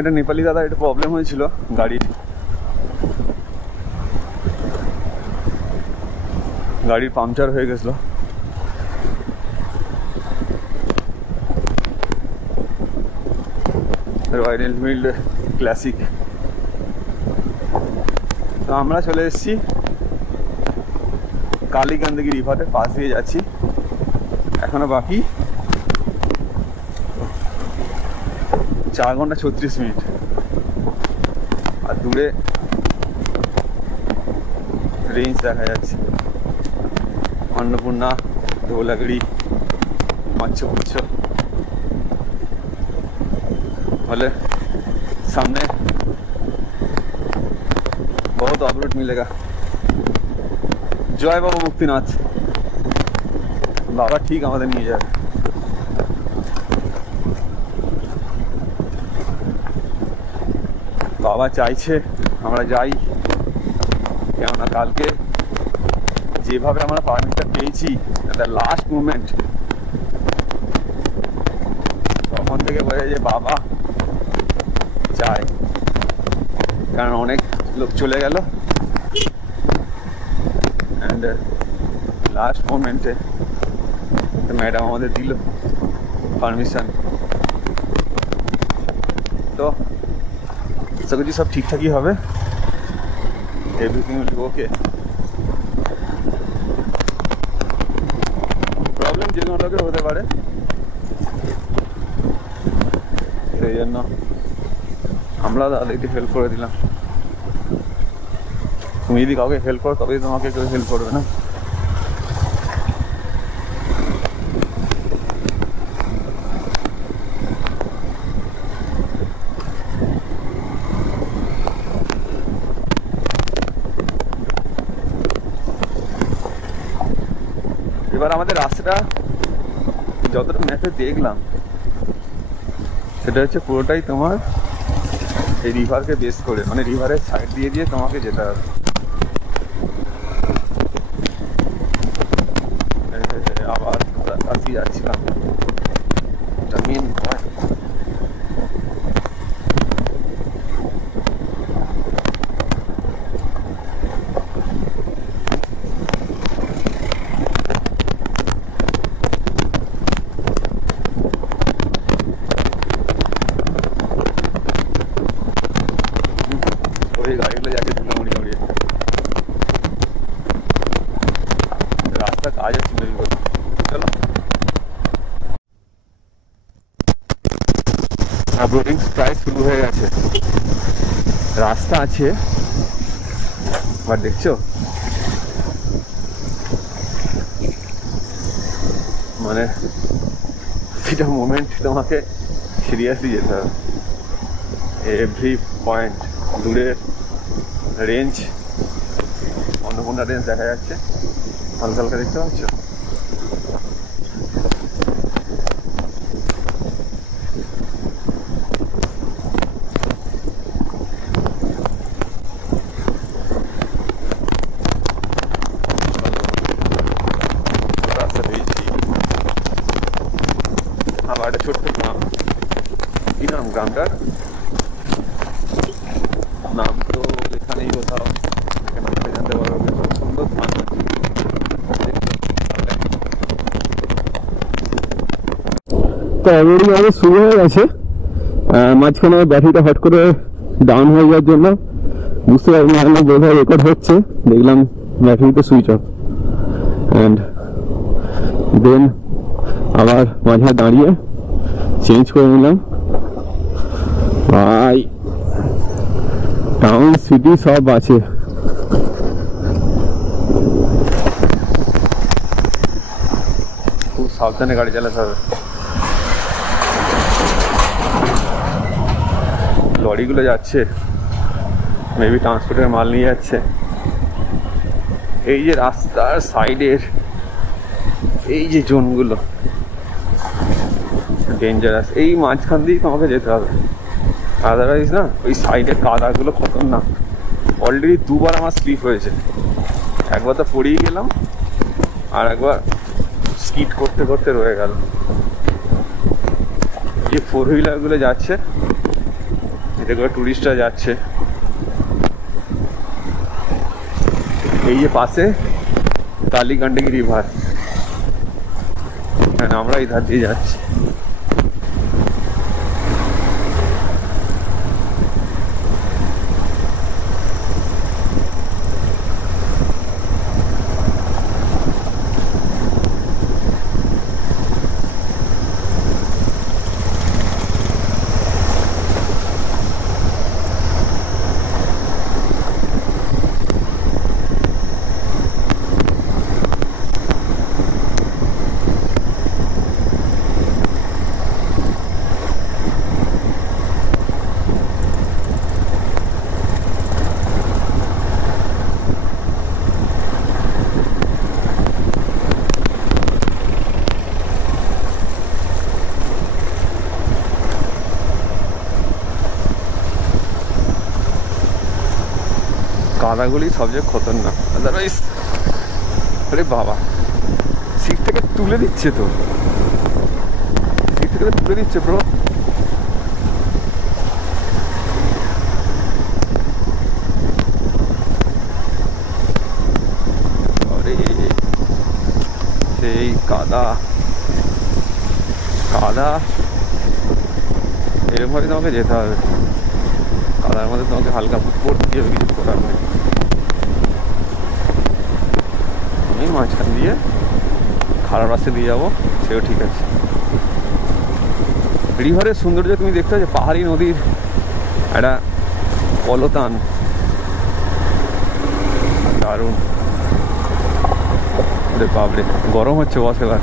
একটা নেপালি দাদা একটা প্রবলেম হয়েছিল গাড়ির পাংচার হয়ে গেছিল। Royal Enfield classic. তো আমরা চলে এসেছি কালীগঙ্গা রিভারের পাশ দিয়ে যাচ্ছি। এখনো বাকি 4 ঘন্টা 36 মিনিট। আর দূরে রেঞ্জ দেখা যাচ্ছে, अन्नपूर्णा, धौलागिरी, मच्छपुच्छ। बोले सामने बहुत ऑफरोड मिलेगा। जय बाबा मुक्तिनाथ। बाबा ठीक हमारे निये जाए। बाबा চাইছে আমরা যাই, কেননা কালকে যেভাবে আমরা পারমিটটা পেয়েছি দ্য লাস্ট মুমেন্ট, তখন থেকে বোঝা যায় যে বাবা চায়, কারণ অনেক লোক চলে গেল অ্যান্ড লাস্ট মোমেন্টে ম্যাডাম আমাদের দিল পারমিশন। তো আশা করছি সব ঠিকঠাকই হবে, এভরিথিং উইল বি ওকে। প্রবলেম যে কোনো লোকের হতে পারে, সেই জন্য আমরা তাদেরকে হেল্প করে দিলাম। তুমি যদি কাউকে হেল্প করো তবেই তোমাকে কেউ হেল্প করবে না। এবার আমাদের রাস্তাটা যতটা ম্যাপে দেখলাম সেটা হচ্ছে পুরোটাই তোমার এই রিভারকে বেস করে, মানে রিভারের সাইড দিয়ে দিয়ে তোমাকে যেতে হবে। আবার কাছে যাচ্ছিলাম, এটা মেন পয়েন্ট। গাড়িগুলো যাচ্ছে ধুলামুড়ি উড়িয়ে, রাস্তা কাজ হচ্ছে তৈরি করতে। চলো, অফরোডিং প্রায় শুরু হয়ে গেছে। রাস্তা আছে বাট দেখছো মানে সেটা মোমেন্ট তোমাকে সিরিয়াসলি যেতে হবে। এভরি পয়েন্ট দূরে রেঞ্জ, অন্নপূর্ণা রেঞ্জ দেখা যাচ্ছে হালকা হালকা, দেখতে পাচ্ছ? রাস্তা পেয়েছি। আবার একটা ছোট্ট গ্রাম, কি নাম গ্রামটার? নাম তো লেখা নেই কোথাও, জানতে পারবো। সুন্দর ধান তো অলরেডি আমাদের শুরু হয়ে গেছে। মাঝখানে ব্যাটারিটা হট করে ডাউন হয়ে যাওয়ার জন্য বুঝতে পারি না, আমার বোধহয় রেকর্ড হচ্ছে, দেখলাম ব্যাটারিতে সুইচ অফ। অ্যান্ড দেন আবার মাঝে দাঁড়িয়ে চেঞ্জ করে নিলাম। ভাই টাউন সিটি সব আছে। খুব সাবধানে গাড়ি চালাতে হবে। লরিগুলো যাচ্ছে, মেবি ট্রান্সপোর্টের মাল নিয়ে যাচ্ছে। এই যে রাস্তার সাইডের এই যে জোনগুলো ডেঞ্জারাস, এই মাঝখান দিয়ে তোমাকে যেতে হবে, আদারওয়াইজ না ওই সাইডের কাদাগুলো খতরনাক। অলরেডি দুবার আমার স্লিপ হয়েছে, একবার তো পড়েই গেলাম আর একবার স্কিড করতে করতে রয়ে গেল। যে 4 হুইলারগুলো যাচ্ছে দেখো টুরিস্টরা যাচ্ছে। এই যে পাশে কালী গন্ডকি রিভার, আমরা এই ধার দিয়ে যাচ্ছি। কাদাগুলি সবচেয়ে খতরনাক। আদারওয়াইজ আরে বাবা, সিট থেকে তুলে দিচ্ছে তো, সিট থেকে তুলে দিচ্ছে ব্রো। আরে সেই কাদা কাদা, এরকম ভাবে তোমাকে যেতে হবে। কাদার মধ্যে তোমাকে হালকা পড়তে হবে, কিছু করার নেই। আমি মাঝখান দিয়ে খারাপ রাস্তা দিয়ে যাবো, সেও ঠিক আছে। রিভারের সৌন্দর্য তুমি দেখতে পাচ্ছ, পাহাড়ি নদীর একটা কলতান, দারুণ। বাপরে গরম হচ্ছে বস এবার।